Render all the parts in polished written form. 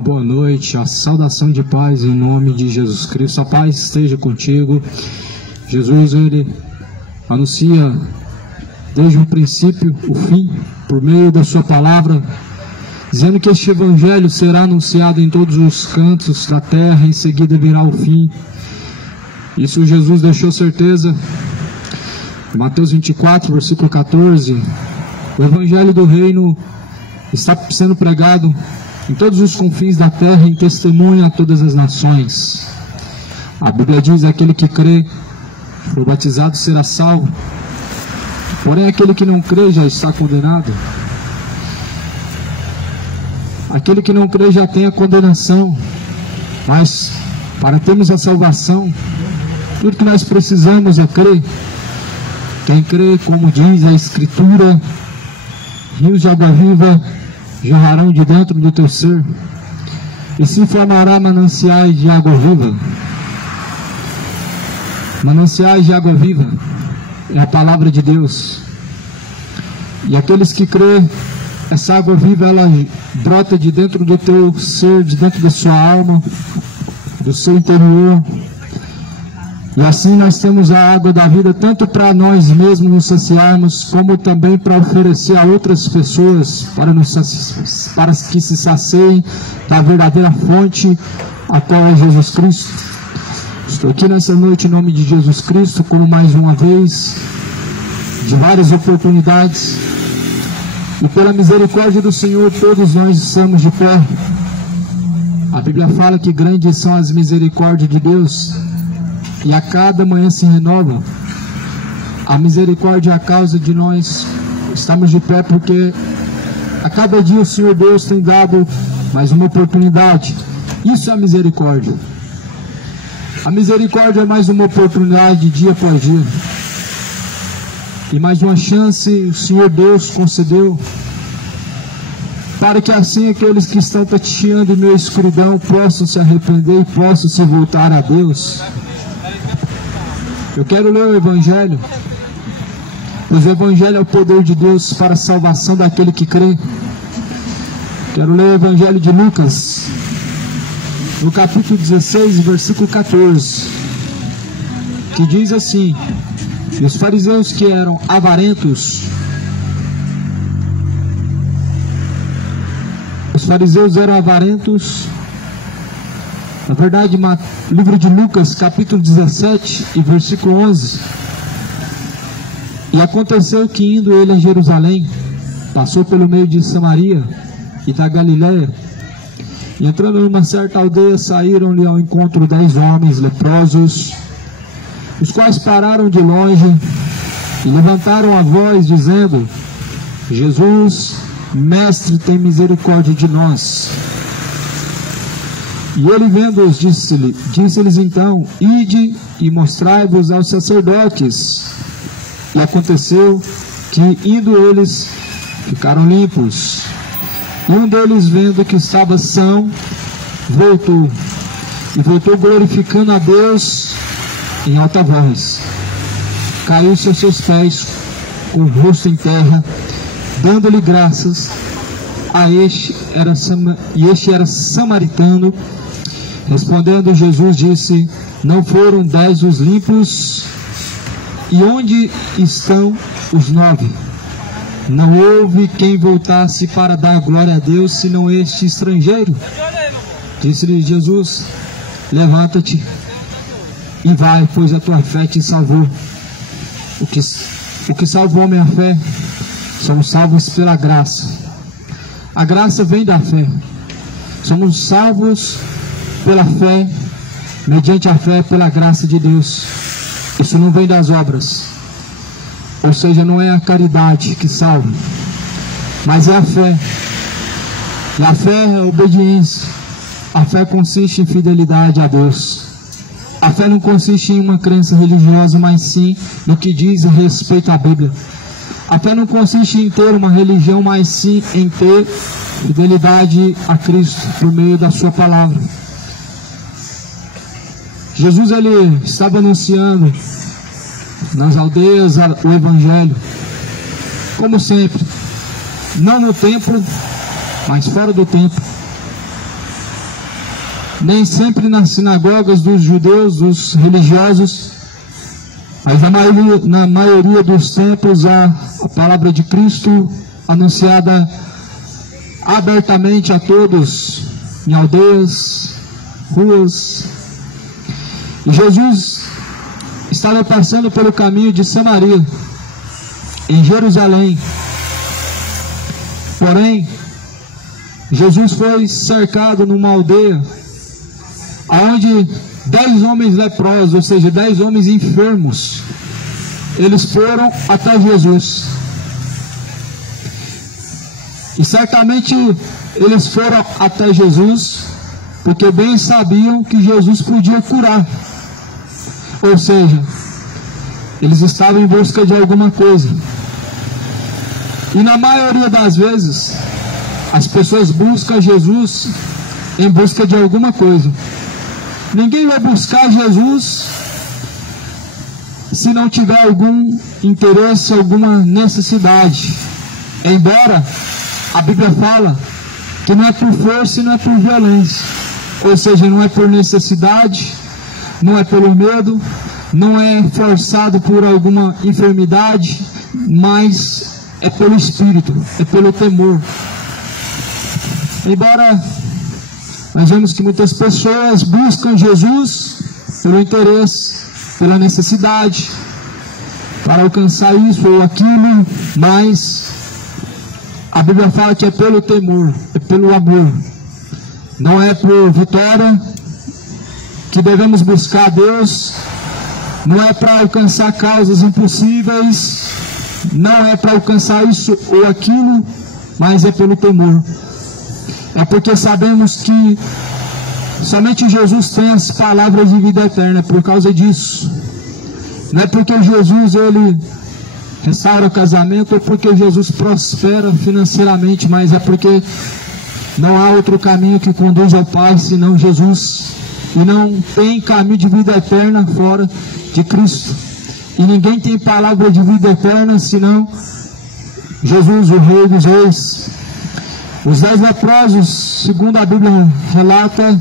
uma boa noite, a saudação de paz em nome de Jesus Cristo. A paz esteja contigo. Jesus, ele anuncia desde o princípio o fim, por meio da sua palavra, dizendo que este evangelho será anunciado em todos os cantos da terra, em seguida virá o fim. Isso Jesus deixou certeza. Em Mateus 24, versículo 14, o evangelho do reino está sendo pregado em todos os confins da terra, em testemunho a todas as nações. A Bíblia diz: aquele que crê, for batizado, será salvo. Porém, aquele que não crê já está condenado. Aquele que não crê já tem a condenação. Mas, para termos a salvação, tudo que nós precisamos é crer. Quem crê, como diz a Escritura, rios de água viva jorrarão de dentro do teu ser, e se formará mananciais de água viva. Mananciais de água viva é a palavra de Deus. E aqueles que crêem, essa água viva, ela brota de dentro do teu ser, de dentro da sua alma, do seu interior. E assim nós temos a água da vida, tanto para nós mesmos nos saciarmos, como também para oferecer a outras pessoas, para que se saciem da verdadeira fonte, a qual é Jesus Cristo. Estou aqui nessa noite em nome de Jesus Cristo, como mais uma vez, de várias oportunidades, e pela misericórdia do Senhor todos nós estamos de pé. A Bíblia fala que grandes são as misericórdias de Deus, e a cada manhã se renova. A misericórdia é a causa de nós estamos de pé, porque a cada dia o Senhor Deus tem dado mais uma oportunidade. Isso é a misericórdia. A misericórdia é mais uma oportunidade dia após dia. E mais uma chance o Senhor Deus concedeu, para que assim aqueles que estão tateando em meia escuridão possam se arrepender e possam se voltar a Deus. Eu quero ler o Evangelho, pois o Evangelho é o poder de Deus para a salvação daquele que crê. Quero ler o Evangelho de Lucas, no capítulo 16, versículo 14, que diz assim: e os fariseus que eram avarentos, na verdade, livro de Lucas, capítulo 17 e versículo 11. E aconteceu que, indo ele a Jerusalém, passou pelo meio de Samaria e da Galiléia, e entrando numa certa aldeia, saíram-lhe ao encontro 10 homens leprosos, os quais pararam de longe e levantaram a voz, dizendo: Jesus, mestre, tem misericórdia de nós. E ele, vendo-os, disse-lhes então: ide e mostrai-vos aos sacerdotes. E aconteceu que, indo eles, ficaram limpos. E um deles, vendo que estava são, voltou glorificando a Deus em alta voz. Caiu-se aos seus pés, com o rosto em terra, dando-lhe graças. Este era samaritano. Respondendo Jesus, disse: não foram 10 os limpos? E onde estão os 9? Não houve quem voltasse para dar glória a Deus, senão este estrangeiro. Disse-lhe Jesus: levanta-te e vai, pois a tua fé te salvou. O que salva o homem é a fé. Somos salvos pela graça. A graça vem da fé. Somos salvos pela fé, mediante a fé, pela graça de Deus. Isso não vem das obras, ou seja, não é a caridade que salva, mas é a fé. E a fé é a obediência. A fé consiste em fidelidade a Deus. A fé não consiste em uma crença religiosa, mas sim no que diz respeito à Bíblia. A fé não consiste em ter uma religião, mas sim em ter fidelidade a Cristo por meio da sua palavra. Jesus, ele estava anunciando nas aldeias o Evangelho, como sempre, não no templo, mas fora do templo. nem sempre nas sinagogas dos judeus, dos religiosos, mas na maioria dos tempos a palavra de Cristo anunciada abertamente a todos, em aldeias, ruas. E Jesus estava passando pelo caminho de Samaria, em Jerusalém. Porém, Jesus foi cercado numa aldeia, onde 10 homens leprosos, ou seja, 10 homens enfermos, eles foram até Jesus. E certamente eles foram até Jesus, porque bem sabiam que Jesus podia curar. Ou seja, eles estavam em busca de alguma coisa. E na maioria das vezes, as pessoas buscam Jesus em busca de alguma coisa. Ninguém vai buscar Jesus se não tiver algum interesse, alguma necessidade. Embora a Bíblia fala que não é por força e não é por violência. Ou seja, não é por necessidade, não é pelo medo, não é forçado por alguma enfermidade, mas é pelo Espírito, é pelo temor. Embora nós vemos que muitas pessoas buscam Jesus pelo interesse, pela necessidade, para alcançar isso ou aquilo, mas a Bíblia fala que é pelo temor, é pelo amor. Não é por vitória que devemos buscar a Deus, não é para alcançar causas impossíveis, não é para alcançar isso ou aquilo, mas é pelo temor. É porque sabemos que somente Jesus tem as palavras de vida eterna, por causa disso. Não é porque Jesus ele restaura o casamento ou porque Jesus prospera financeiramente, mas é porque não há outro caminho que conduz ao Pai senão Jesus. E não tem caminho de vida eterna fora de Cristo. E ninguém tem palavra de vida eterna senão Jesus, o Rei dos Reis. Os 10 leprosos, segundo a Bíblia relata,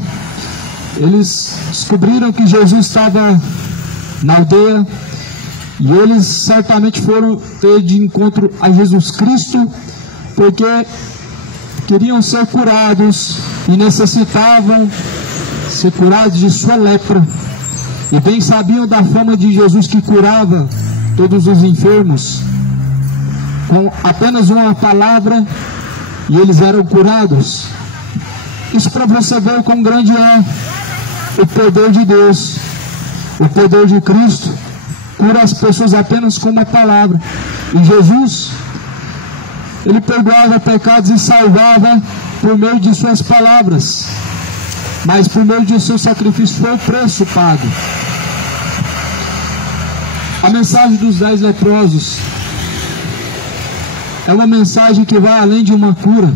eles descobriram que Jesus estava na aldeia e eles certamente foram ter de encontro a Jesus Cristo porque queriam ser curados e necessitavam ser curados de sua lepra. E bem sabiam da fama de Jesus que curava todos os enfermos com apenas uma palavra, e eles eram curados. Isso para você ver quão grande é o poder de Deus, o poder de Cristo. Cura as pessoas apenas com uma palavra. E Jesus, ele perdoava pecados e salvava por meio de suas palavras, mas por meio de seu sacrifício foi o preço pago. A mensagem dos 10 leprosos é uma mensagem que vai além de uma cura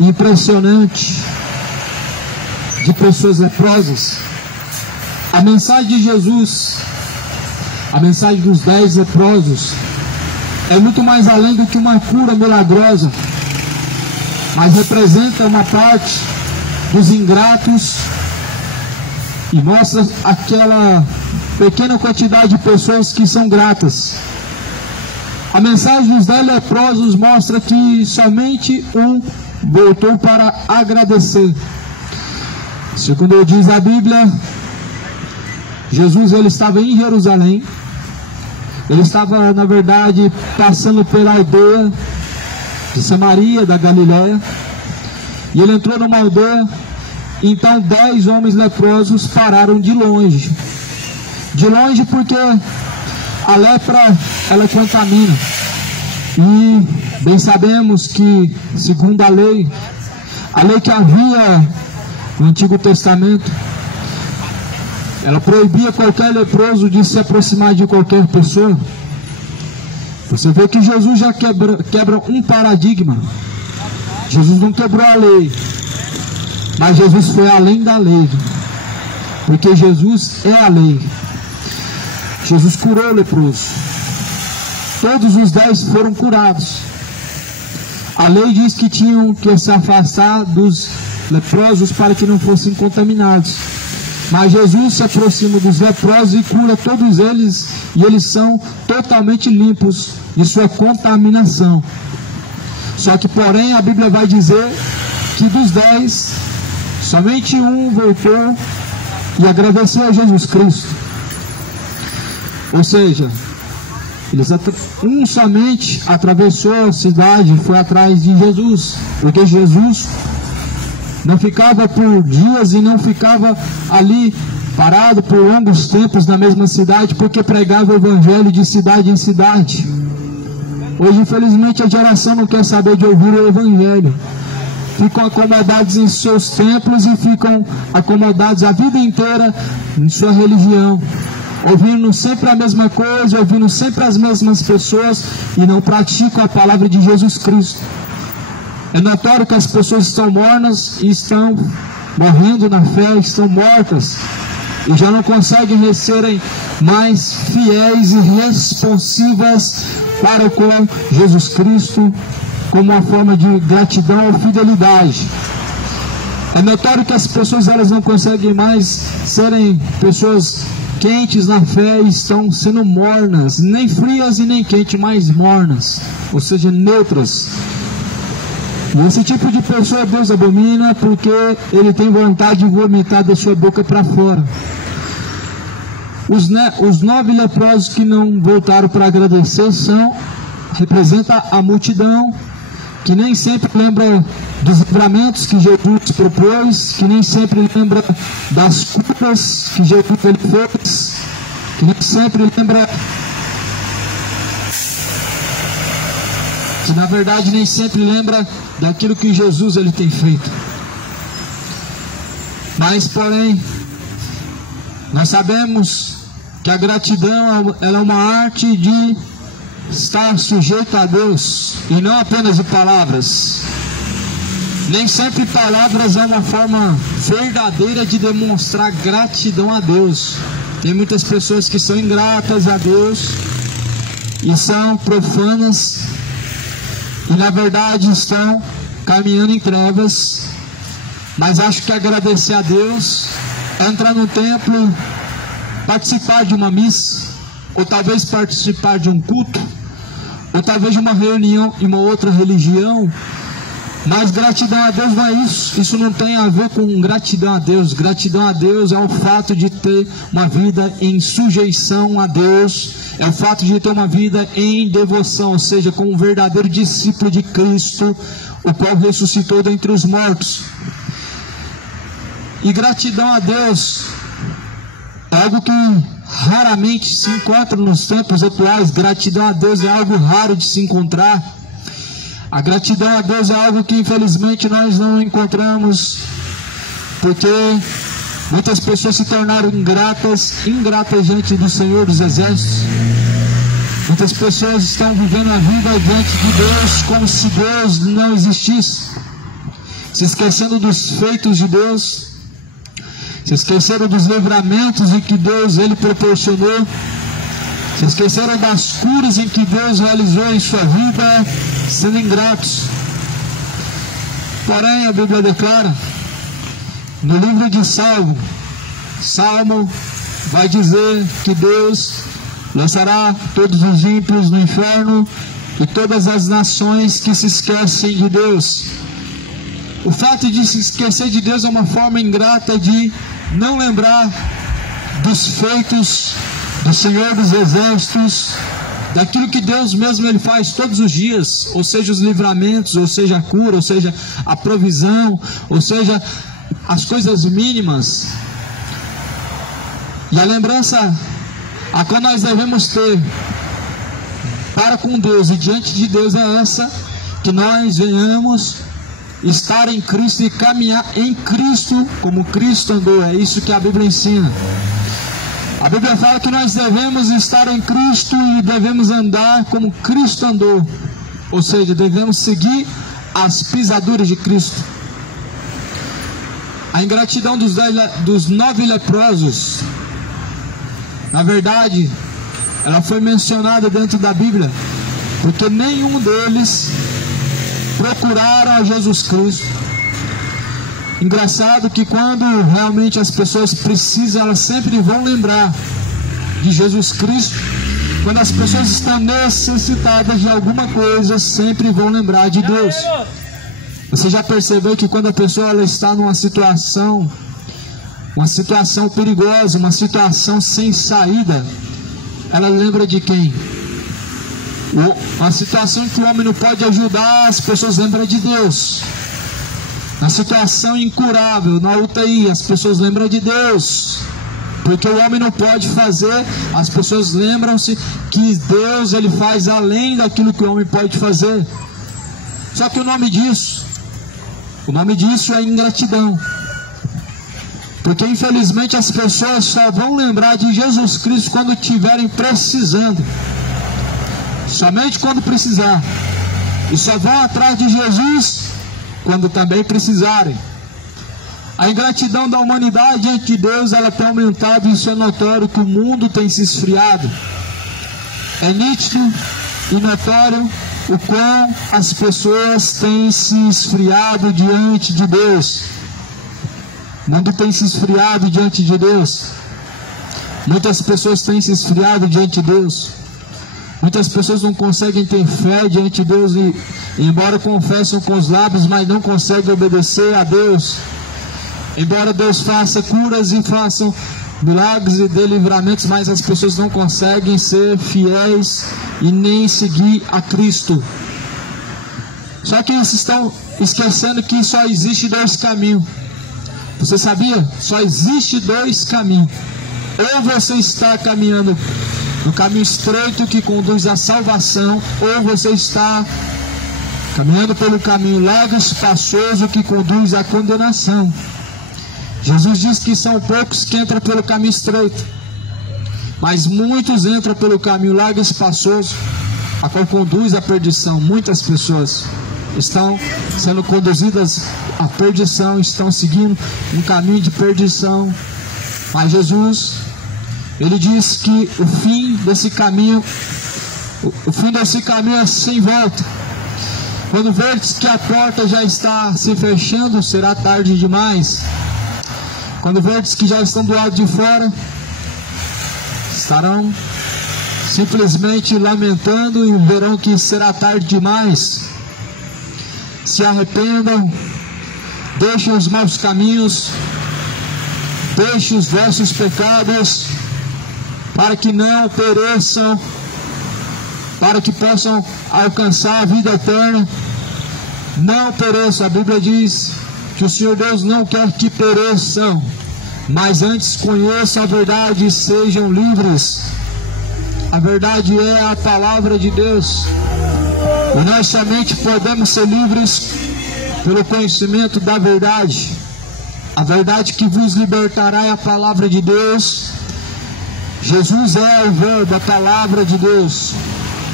impressionante de pessoas leprosas. A mensagem de Jesus, a mensagem dos 10 leprosos, é muito mais além do que uma cura milagrosa, mas representa uma parte dos ingratos e mostra aquela pequena quantidade de pessoas que são gratas. A mensagem dos 10 leprosos mostra que somente um voltou para agradecer. Segundo diz a Bíblia, Jesus ele estava em Jerusalém. Ele estava, na verdade, passando pela aldeia de Samaria, da Galiléia. E ele entrou numa aldeia. Então 10 homens leprosos pararam de longe. De longe porque a lepra, ela contamina. E bem sabemos que, segundo a lei que havia no Antigo Testamento, ela proibia qualquer leproso de se aproximar de qualquer pessoa. Você vê que Jesus já quebra um paradigma. Jesus não quebrou a lei, mas Jesus foi além da lei, porque Jesus é a lei. Jesus curou o leproso. Todos os 10 foram curados. A lei diz que tinham que se afastar dos leprosos para que não fossem contaminados. Mas Jesus se aproxima dos leprosos e cura todos eles, e eles são totalmente limpos de sua contaminação. Só que, porém, a Bíblia vai dizer que dos 10, somente um voltou e agradeceu a Jesus Cristo. Ou seja, um somente atravessou a cidade e foi atrás de Jesus, porque Jesus não ficava por dias e não ficava ali parado por longos tempos na mesma cidade, porque pregava o evangelho de cidade em cidade. Hoje, infelizmente, a geração não quer saber de ouvir o evangelho. Ficam acomodados em seus templos e ficam acomodados a vida inteira em sua religião, ouvindo sempre a mesma coisa, ouvindo sempre as mesmas pessoas, e não praticam a palavra de Jesus Cristo. É notório que as pessoas estão mornas e estão morrendo na fé, estão mortas, e já não conseguem serem mais fiéis e responsivas para com Jesus Cristo, como uma forma de gratidão ou fidelidade. É notório que as pessoas elas não conseguem mais serem pessoas quentes na fé e estão sendo mornas, nem frias e nem quentes, mas mornas, ou seja, neutras. E esse tipo de pessoa Deus abomina, porque ele tem vontade de vomitar da sua boca para fora. Os 9 leprosos que não voltaram para agradecer representa a multidão, que nem sempre lembra dos livramentos que Jesus propôs, que nem sempre lembra das curas que Jesus ele fez, que nem sempre lembra, que na verdade nem sempre lembra daquilo que Jesus ele tem feito. Mas, porém, nós sabemos que a gratidão ela é uma arte de estar sujeito a Deus, e não apenas de palavras. Nem sempre palavras é uma forma verdadeira de demonstrar gratidão a Deus. Tem muitas pessoas que são ingratas a Deus e são profanas, e na verdade estão caminhando em trevas. Mas acho que agradecer a Deus é entrar no templo, participar de uma missa, ou talvez participar de um culto, ou talvez de uma reunião em uma outra religião. Mas gratidão a Deus não é isso. Isso não tem a ver com gratidão a Deus. Gratidão a Deus é o fato de ter uma vida em sujeição a Deus, é o fato de ter uma vida em devoção, ou seja, como um verdadeiro discípulo de Cristo, o qual ressuscitou dentre os mortos. E gratidão a Deus é algo que raramente se encontra nos tempos atuais. Gratidão a Deus é algo raro de se encontrar. A gratidão a Deus é algo que infelizmente nós não encontramos, porque muitas pessoas se tornaram ingratas diante do Senhor dos Exércitos. Muitas pessoas estão vivendo a vida diante de Deus como se Deus não existisse, se esquecendo dos feitos de Deus, se esqueceram dos livramentos em que Deus ele proporcionou, se esqueceram das curas em que Deus realizou em sua vida, sendo ingratos. Porém, a Bíblia declara, no livro de Salmo vai dizer que Deus lançará todos os ímpios no inferno e todas as nações que se esquecem de Deus. O fato de se esquecer de Deus é uma forma ingrata de não lembrar dos feitos do Senhor dos Exércitos, daquilo que Deus mesmo ele faz todos os dias, ou seja, os livramentos, ou seja, a cura, ou seja, a provisão, ou seja, as coisas mínimas. E a lembrança a qual nós devemos ter para com Deus e diante de Deus é essa, que nós venhamos estar em Cristo e caminhar em Cristo como Cristo andou. É isso que a Bíblia ensina. A Bíblia fala que nós devemos estar em Cristo e devemos andar como Cristo andou, ou seja, devemos seguir as pisaduras de Cristo. A ingratidão dos 9 leprosos, na verdade, ela foi mencionada dentro da Bíblia, porque nenhum deles procuraram a Jesus Cristo. Engraçado que quando realmente as pessoas precisam, elas sempre vão lembrar de Jesus Cristo. Quando as pessoas estão necessitadas de alguma coisa, sempre vão lembrar de Deus. Você já percebeu que quando a pessoa ela está numa situação perigosa, uma situação sem saída, ela lembra de quem? Uma situação que o homem não pode ajudar, as pessoas lembram de Deus. Na situação incurável, na UTI, as pessoas lembram de Deus. Porque o homem não pode fazer, as pessoas lembram-se que Deus ele faz além daquilo que o homem pode fazer. Só que o nome disso é ingratidão. Porque infelizmente as pessoas só vão lembrar de Jesus Cristo quando estiverem precisando. Somente quando precisar. E só vão atrás de Jesus quando também precisarem. A ingratidão da humanidade diante de Deus, ela tem aumentado, e isso é notório que o mundo tem se esfriado. É nítido e notório o quão as pessoas têm se esfriado diante de Deus. O mundo tem se esfriado diante de Deus. Muitas pessoas têm se esfriado diante de Deus. Muitas pessoas não conseguem ter fé diante de Deus e, embora confessam com os lábios, mas não conseguem obedecer a Deus. Embora Deus faça curas e faça milagres e dê livramentos, mas as pessoas não conseguem ser fiéis e nem seguir a Cristo. Só que eles estão esquecendo que só existe dois caminhos. Você sabia? Só existe dois caminhos. Ou você está caminhando no caminho estreito que conduz à salvação, ou você está caminhando pelo caminho largo e espaçoso que conduz à condenação. Jesus diz que são poucos que entram pelo caminho estreito, mas muitos entram pelo caminho largo e espaçoso, a qual conduz à perdição. Muitas pessoas estão sendo conduzidas à perdição, estão seguindo um caminho de perdição. Mas Jesus, ele diz que o fim desse caminho é sem volta. Quando verdes que a porta já está se fechando, será tarde demais. Quando verdes que já estão do lado de fora, estarão simplesmente lamentando e verão que será tarde demais. Se arrependam, deixem os maus caminhos, deixem os vossos pecados, para que não pereçam, para que possam alcançar a vida eterna. Não pereçam, a Bíblia diz que o Senhor Deus não quer que pereçam, mas antes conheçam a verdade e sejam livres. A verdade é a palavra de Deus, e nós somente podemos ser livres pelo conhecimento da verdade. A verdade que vos libertará é a palavra de Deus. Jesus é o verbo, a palavra de Deus,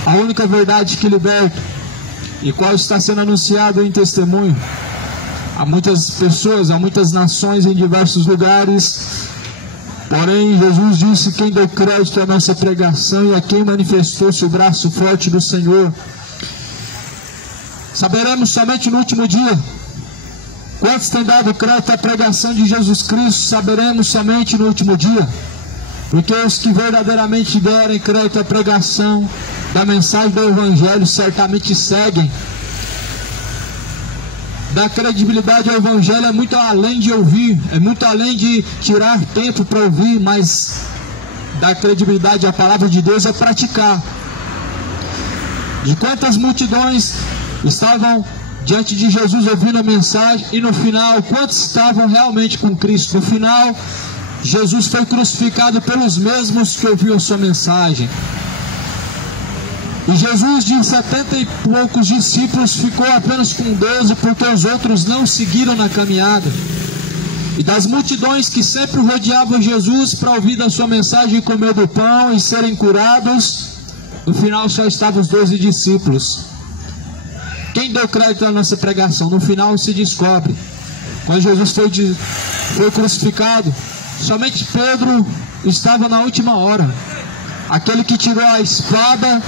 a única verdade que liberta, e qual está sendo anunciado em testemunho a muitas pessoas, a muitas nações em diversos lugares. Porém, Jesus disse: quem deu crédito à nossa pregação e a quem manifestou-se o braço forte do Senhor. Saberemos somente no último dia. Quantos têm dado crédito à pregação de Jesus Cristo? Saberemos somente no último dia. Porque os que verdadeiramente derem crédito à pregação da mensagem do Evangelho certamente seguem. Dar credibilidade ao Evangelho é muito além de ouvir, é muito além de tirar tempo para ouvir, mas dar credibilidade à palavra de Deus é praticar. De quantas multidões estavam diante de Jesus ouvindo a mensagem, e no final, quantos estavam realmente com Cristo? No final, Jesus foi crucificado pelos mesmos que ouviram a sua mensagem. E Jesus, de 70 e poucos discípulos, ficou apenas com 12, porque os outros não seguiram na caminhada. E das multidões que sempre rodeavam Jesus para ouvir da sua mensagem, comer do pão e serem curados, no final só estavam os 12 discípulos. Quem deu crédito à nossa pregação? No final se descobre. Quando Jesus foi crucificado, somente Pedro estava na última hora. Aquele que tirou a espada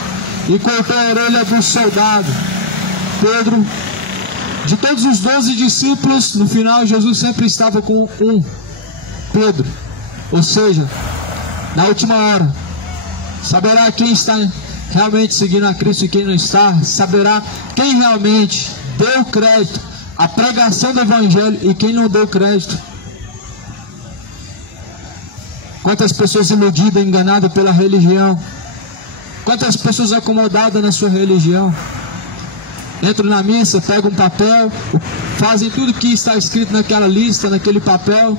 e cortou a orelha do soldado. Pedro De todos os 12 discípulos, no final Jesus sempre estava com um, Pedro. Ou seja, na última hora, saberá quem está realmente seguindo a Cristo e quem não está. Saberá quem realmente deu crédito à pregação do Evangelho e quem não deu crédito. Quantas pessoas iludidas, enganadas pela religião. Quantas pessoas acomodadas na sua religião. Entram na missa, pegam um papel, fazem tudo que está escrito naquela lista, naquele papel,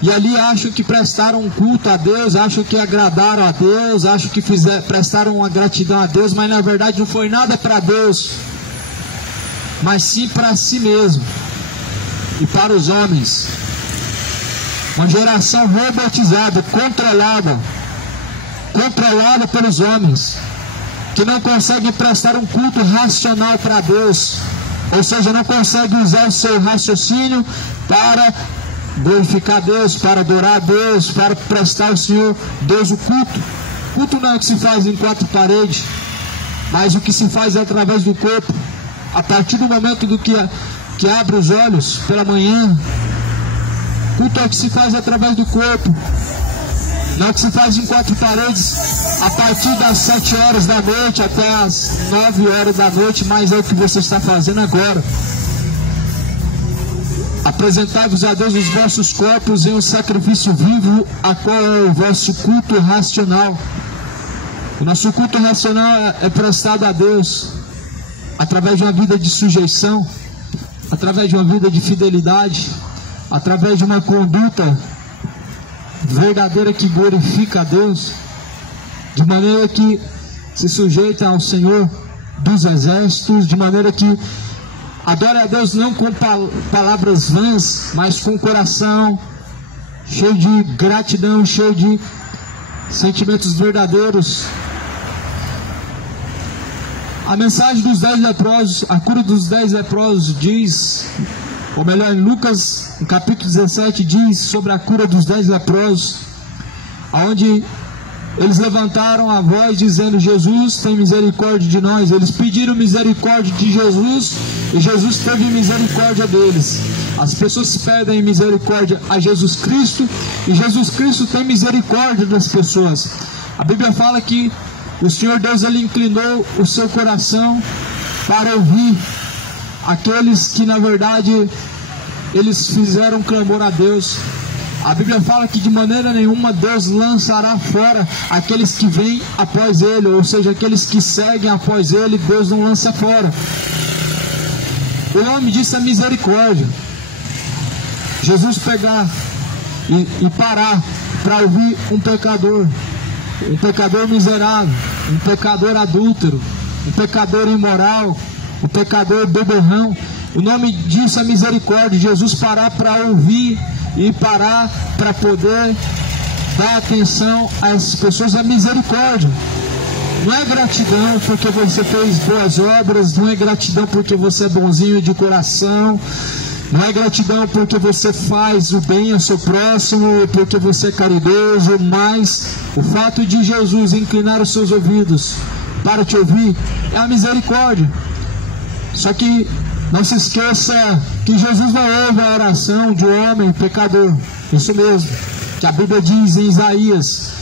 e ali acham que prestaram um culto a Deus, acham que agradaram a Deus, acham que prestaram uma gratidão a Deus, mas na verdade não foi nada para Deus, mas sim para si mesmo e para os homens. Uma geração robotizada, controlada pelos homens, que não consegue prestar um culto racional para Deus, ou seja, não consegue usar o seu raciocínio para glorificar Deus, para adorar a Deus, para prestar ao Senhor Deus o culto. Culto não é o que se faz em quatro paredes, mas o que se faz é através do corpo. A partir do momento do que abre os olhos pela manhã, culto é o que se faz através do corpo. Não é o que se faz em quatro paredes a partir das 7 horas da noite até as 9 horas da noite, mas é o que você está fazendo agora. Apresentai-vos a Deus os vossos corpos em um sacrifício vivo, a qual é o vosso culto racional. O nosso culto racional é prestado a Deus através de uma vida de sujeição, através de uma vida de fidelidade, através de uma conduta verdadeira que glorifica a Deus, de maneira que se sujeita ao Senhor dos exércitos, de maneira que adora a Deus não com palavras vãs, mas com o coração cheio de gratidão, cheio de sentimentos verdadeiros. A mensagem dos 10 leprosos, a cura dos 10 leprosos diz, ou melhor, em Lucas, no capítulo 17, diz sobre a cura dos 10 leprosos, onde eles levantaram a voz dizendo: Jesus, tem misericórdia de nós. Eles pediram misericórdia de Jesus e Jesus teve misericórdia deles. As pessoas pedem misericórdia a Jesus Cristo e Jesus Cristo tem misericórdia das pessoas. A Bíblia fala que o Senhor Deus, ele inclinou o seu coração para ouvir aqueles que na verdade eles fizeram clamor a Deus. A Bíblia fala que de maneira nenhuma Deus lançará fora aqueles que vêm após Ele, ou seja, aqueles que seguem após Ele, Deus não lança fora. O nome disso é misericórdia. Jesus pegar e parar para ouvir um pecador miserável, um pecador adúltero, um pecador imoral, um pecador beberrão. O nome disso é misericórdia. Jesus parar para ouvir e parar para poder dar atenção a essas pessoas é misericórdia. Não é gratidão porque você fez boas obras, não é gratidão porque você é bonzinho de coração, não é gratidão porque você faz o bem ao seu próximo, porque você é caridoso, mas o fato de Jesus inclinar os seus ouvidos para te ouvir é a misericórdia. Só que não se esqueça que Jesus não ouve a oração de um homem pecador. Isso mesmo, que a Bíblia diz em Isaías.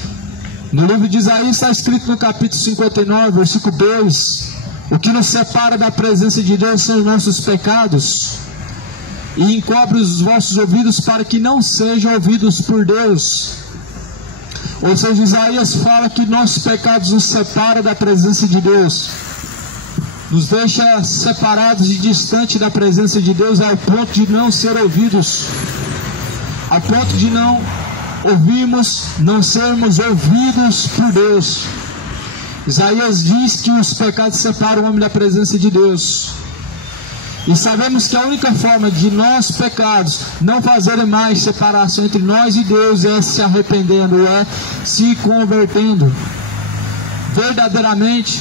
No livro de Isaías está escrito no capítulo 59, versículo 2: o que nos separa da presença de Deus são os nossos pecados, e encobre os vossos ouvidos para que não sejam ouvidos por Deus. Ou seja, Isaías fala que nossos pecados nos separam da presença de Deus, nos deixa separados e distantes da presença de Deus, ao ponto de não ser ouvidos, ao ponto de não sermos ouvidos por Deus. Isaías diz que os pecados separam o homem da presença de Deus. E sabemos que a única forma de nós pecados não fazerem mais separação entre nós e Deus é se arrependendo, é se convertendo. Verdadeiramente,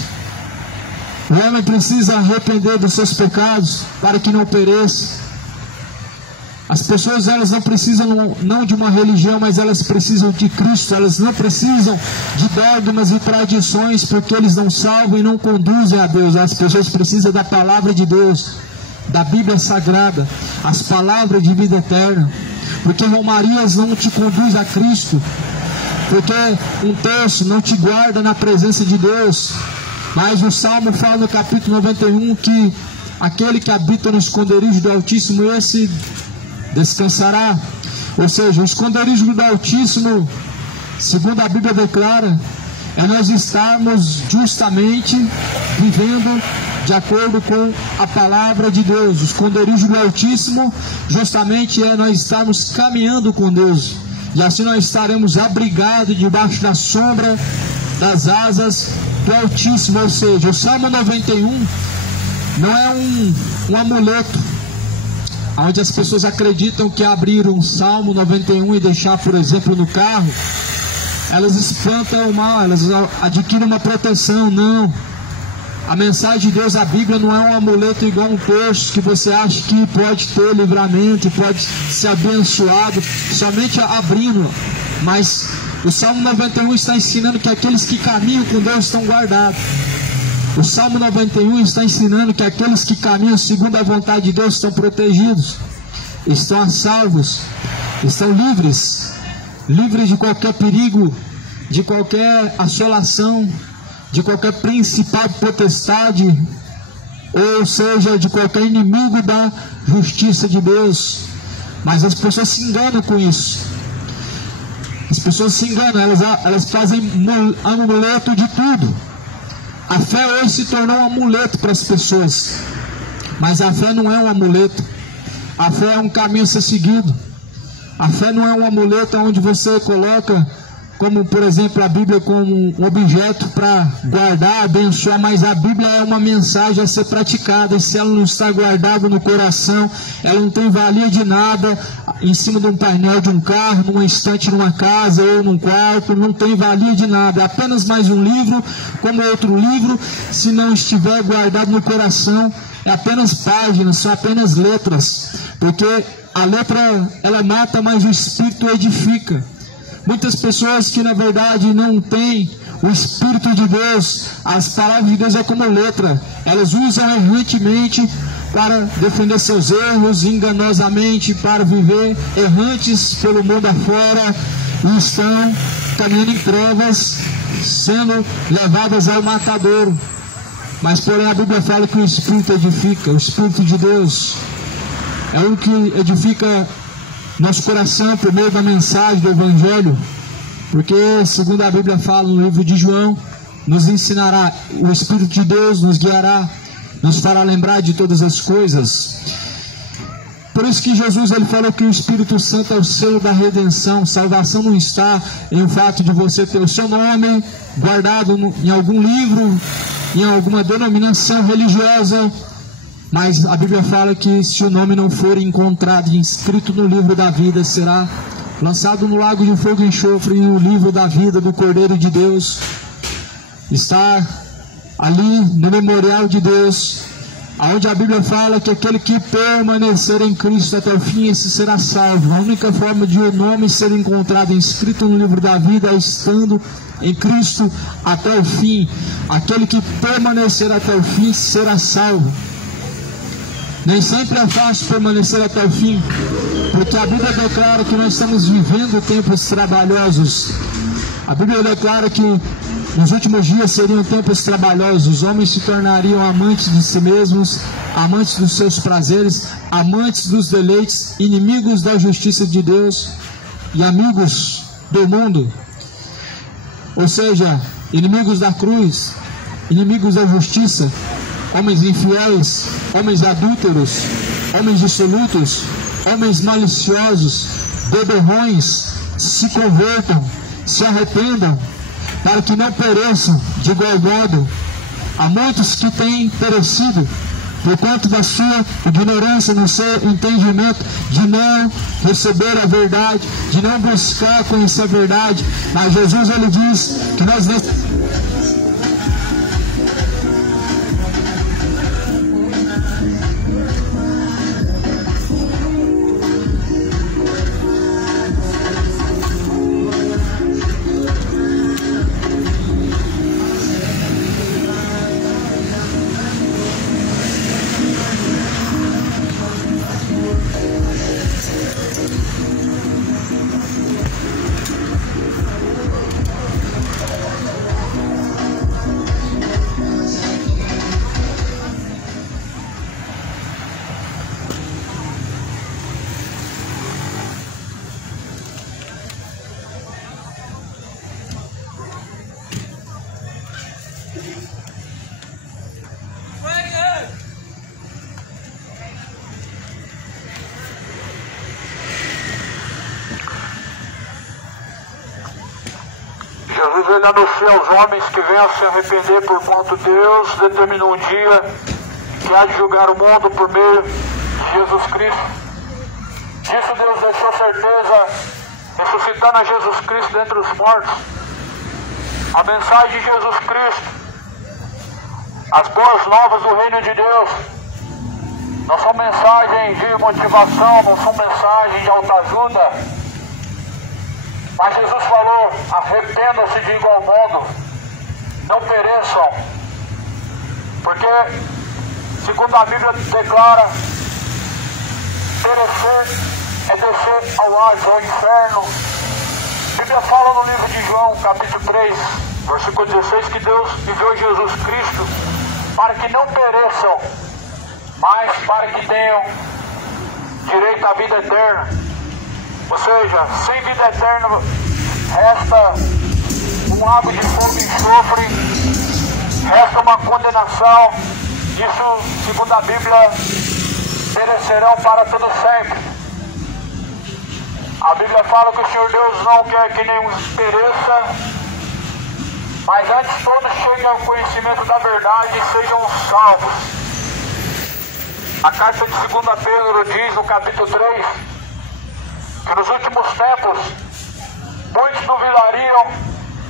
o homem precisa arrepender dos seus pecados para que não pereça. As pessoas, elas não precisam não de uma religião, mas elas precisam de Cristo. Elas não precisam de dogmas e tradições, porque eles não salvam e não conduzem a Deus. As pessoas precisam da palavra de Deus. da Bíblia Sagrada, as palavras de vida eterna, porque romarias não te conduz a Cristo, porque um terço não te guarda na presença de Deus. Mas o Salmo fala no capítulo 91 que aquele que habita no esconderijo do Altíssimo, esse descansará. Ou seja, o esconderijo do Altíssimo, segundo a Bíblia declara, é nós estarmos justamente vivendo de acordo com a palavra de Deus. O esconderijo do Altíssimo justamente é nós estarmos caminhando com Deus, e assim nós estaremos abrigados debaixo da sombra das asas do Altíssimo. Ou seja, o Salmo 91 não é um amuleto, onde as pessoas acreditam que abrir um Salmo 91 e deixar, por exemplo, no carro, elas espantam o mal, elas adquirem uma proteção. Não. A mensagem de Deus, a Bíblia, não é um amuleto igual um terço que você acha que pode ter livramento, pode ser abençoado somente abrindo. Mas o Salmo 91 está ensinando que aqueles que caminham com Deus estão guardados. O Salmo 91 está ensinando que aqueles que caminham segundo a vontade de Deus estão protegidos, estão a salvos, estão livres de qualquer perigo, de qualquer assolação, de qualquer principado, potestade, ou seja, de qualquer inimigo da justiça de Deus. Mas as pessoas se enganam com isso. As pessoas se enganam, elas fazem amuleto de tudo. A fé hoje se tornou um amuleto para as pessoas, mas a fé não é um amuleto. A fé é um caminho a ser seguido. A fé não é um amuleto onde você coloca, como por exemplo a Bíblia, como um objeto para guardar, abençoar, mas a Bíblia é uma mensagem a ser praticada, e se ela não está guardada no coração, ela não tem valia de nada em cima de um painel de um carro, numa estante numa casa ou num quarto, não tem valia de nada. É apenas mais um livro, como outro livro, se não estiver guardado no coração, é apenas páginas, são apenas letras, porque a letra ela mata, mas o Espírito edifica. Muitas pessoas que na verdade não têm o Espírito de Deus, as palavras de Deus é como letra, elas usam errantemente para defender seus erros, enganosamente para viver errantes pelo mundo afora, e estão caminhando em trevas, sendo levadas ao matadouro. Mas porém a Bíblia fala que o Espírito edifica, o Espírito de Deus é o que edifica nosso coração por meio da mensagem do Evangelho, porque segundo a Bíblia fala no livro de João, nos ensinará, o Espírito de Deus nos guiará, nos fará lembrar de todas as coisas. Por isso que Jesus ele falou que o Espírito Santo é o selo da redenção. Salvação não está em o fato de você ter o seu nome guardado em algum livro, em alguma denominação religiosa, mas a Bíblia fala que se o nome não for encontrado e inscrito no livro da vida, será lançado no lago de fogo e enxofre. E o livro da vida do Cordeiro de Deus está ali no memorial de Deus, onde a Bíblia fala que aquele que permanecer em Cristo até o fim, esse será salvo. A única forma de o nome ser encontrado inscrito no livro da vida é estando em Cristo até o fim. Aquele que permanecer até o fim será salvo. Nem sempre é fácil permanecer até o fim, porque a Bíblia declara que nós estamos vivendo tempos trabalhosos. A Bíblia declara que nos últimos dias seriam tempos trabalhosos. Os homens se tornariam amantes de si mesmos, amantes dos seus prazeres, amantes dos deleites, inimigos da justiça de Deus e amigos do mundo. Ou seja, inimigos da cruz, inimigos da justiça, homens infiéis, homens adúlteros, homens dissolutos, homens maliciosos, beberrões. Se convertam, se arrependam, para que não pereçam de igual modo. Há muitos que têm perecido por conta da sua ignorância, no seu entendimento, de não receber a verdade, de não buscar conhecer a verdade. Mas Jesus ele diz que nós vezes ele anuncia aos homens que venham se arrepender por quanto Deus determinou um dia que há de julgar o mundo por meio de Jesus Cristo. Disso Deus deixou certeza, ressuscitando a Jesus Cristo dentre os mortos. A mensagem de Jesus Cristo, as boas novas do reino de Deus, não são mensagens de motivação, não são mensagens de autoajuda. Mas Jesus falou, arrependam-se de igual modo, não pereçam. Porque, segundo a Bíblia declara, perecer é descer ao Hades, ao inferno. A Bíblia fala no livro de João, capítulo 3, versículo 16, que Deus enviou Jesus Cristo para que não pereçam, mas para que tenham direito à vida eterna. Ou seja, sem vida eterna resta um lago de fogo e enxofre, resta uma condenação. Isso, segundo a Bíblia, perecerão para todo sempre. A Bíblia fala que o Senhor Deus não quer que nenhum pereça, mas antes todos cheguem ao conhecimento da verdade e sejam salvos. A carta de 2 Pedro diz no capítulo 3 que nos últimos tempos muitos duvidariam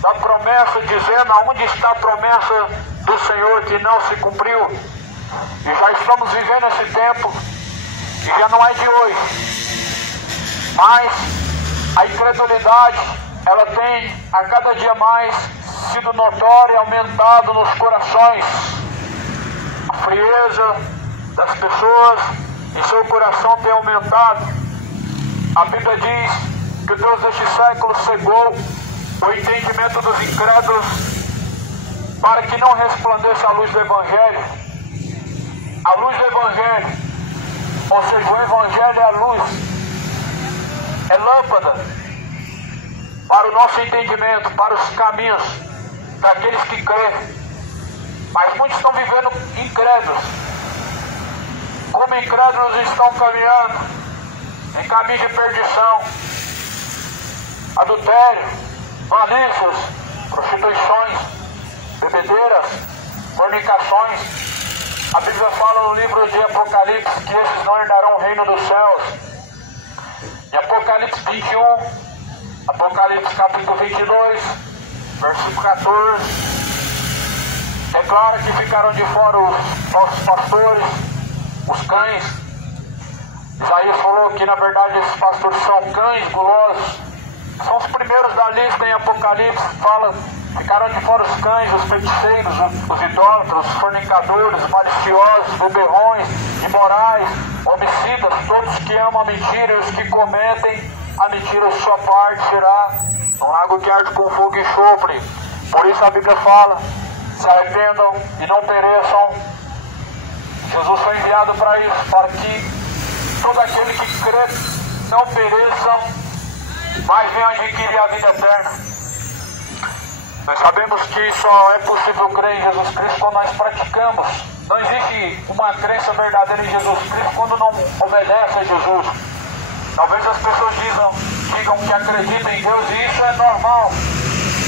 da promessa, dizendo aonde está a promessa do Senhor que não se cumpriu. E já estamos vivendo esse tempo e já não é de hoje. Mas a incredulidade, ela tem a cada dia mais sido notória e aumentado nos corações. A frieza das pessoas em seu coração tem aumentado. A Bíblia diz que o Deus deste século cegou o entendimento dos incrédulos para que não resplandeça a luz do Evangelho. A luz do Evangelho, ou seja, o Evangelho é a luz, é lâmpada para o nosso entendimento, para os caminhos daqueles que creem. Mas muitos estão vivendo incrédulos. Como incrédulos estão caminhando em caminho de perdição, adultério, malícias, prostituições, bebedeiras, fornicações. A Bíblia fala no livro de Apocalipse que esses não herdarão o reino dos céus. Em Apocalipse 21, Apocalipse capítulo 22, versículo 14, declara que ficaram de fora os falsos pastores, os cães. Isaías falou que na verdade esses pastores são cães gulosos. São os primeiros da lista em Apocalipse. Fala, ficaram de fora os cães, os feiticeiros, os idólatros, os fornicadores, os maliciosos, beberrões, imorais, homicidas, todos que amam a mentira e os que cometem a mentira, sua parte será um lago que arde com fogo e enxofre. Por isso a Bíblia fala, se arrependam e não pereçam. Jesus foi enviado para isso, para que todo aquele que crê não pereçam, mas venham adquirir a vida eterna. Nós sabemos que só é possível crer em Jesus Cristo quando nós praticamos. Não existe uma crença verdadeira em Jesus Cristo quando não obedece a Jesus. Talvez as pessoas digam que acreditam em Deus e isso é normal.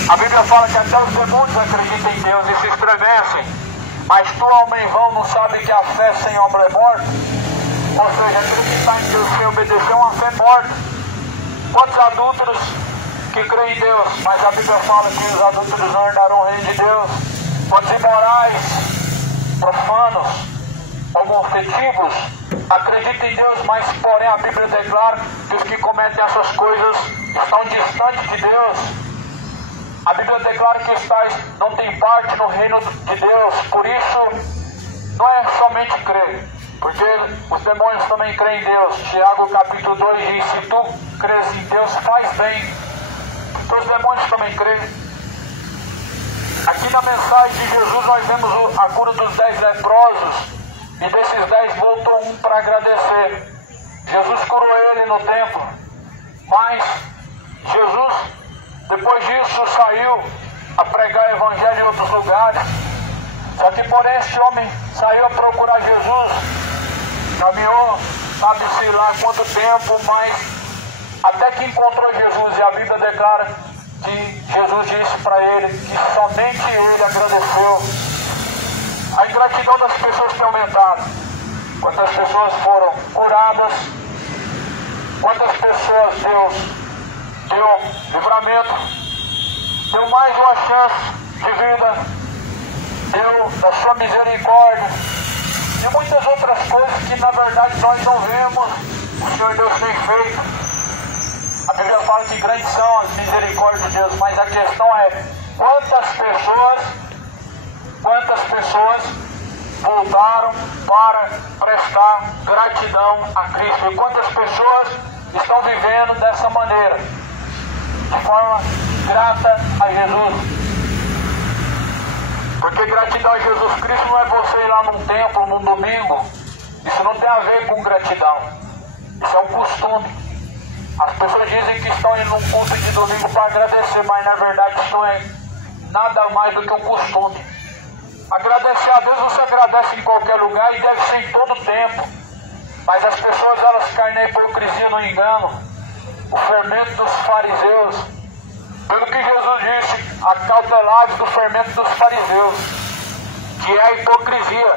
A Bíblia fala que até os demônios acreditam em Deus e se estremecem. Mas tu, homem vão, não sabe que a fé sem obra é morta? Ou seja, acreditar em Deus sem obedecer é uma fé morta. Quantos adúlteros que creem em Deus, mas a Bíblia fala que os adúlteros não herdarão o reino de Deus. Quantos imorais, profanos, homofetivos, acreditam em Deus, mas porém a Bíblia declara que os que cometem essas coisas estão distantes de Deus. A Bíblia declara que os tais não têm parte no reino de Deus. Por isso, não é somente crer, porque os demônios também creem em Deus. Tiago capítulo 2 diz, se tu crês em Deus, faz bem. Então os demônios também creem. Aqui na mensagem de Jesus nós vemos a cura dos 10 leprosos. E desses 10 voltou um para agradecer. Jesus curou ele no templo. Mas Jesus, depois disso, saiu a pregar o evangelho em outros lugares. Só que porém esse homem saiu a procurar Jesus. Caminhou, sabe-se lá quanto tempo, mas até que encontrou Jesus. E a Bíblia declara que Jesus disse para ele que somente ele agradeceu. A ingratidão das pessoas tem aumentado. Quantas pessoas foram curadas, quantas pessoas Deus deu livramento, deu mais uma chance de vida, deu da sua misericórdia e muitas outras coisas que na verdade nós não vemos, o Senhor Deus tem feito. A Bíblia fala que grandes são as misericórdias de Deus, mas a questão é quantas pessoas voltaram para prestar gratidão a Cristo, e quantas pessoas estão vivendo dessa maneira, de forma grata a Jesus. Porque gratidão a Jesus Cristo não é você ir lá num templo, num domingo. Isso não tem a ver com gratidão. Isso é um costume. As pessoas dizem que estão indo num culto de domingo para agradecer, mas na verdade isso é nada mais do que um costume. Agradecer a Deus você agradece em qualquer lugar e deve ser em todo tempo. Mas as pessoas elas caem na hipocrisia, no engano, o fermento dos fariseus. Pelo que Jesus disse, acautelai-vos do fermento dos fariseus, que é a hipocrisia.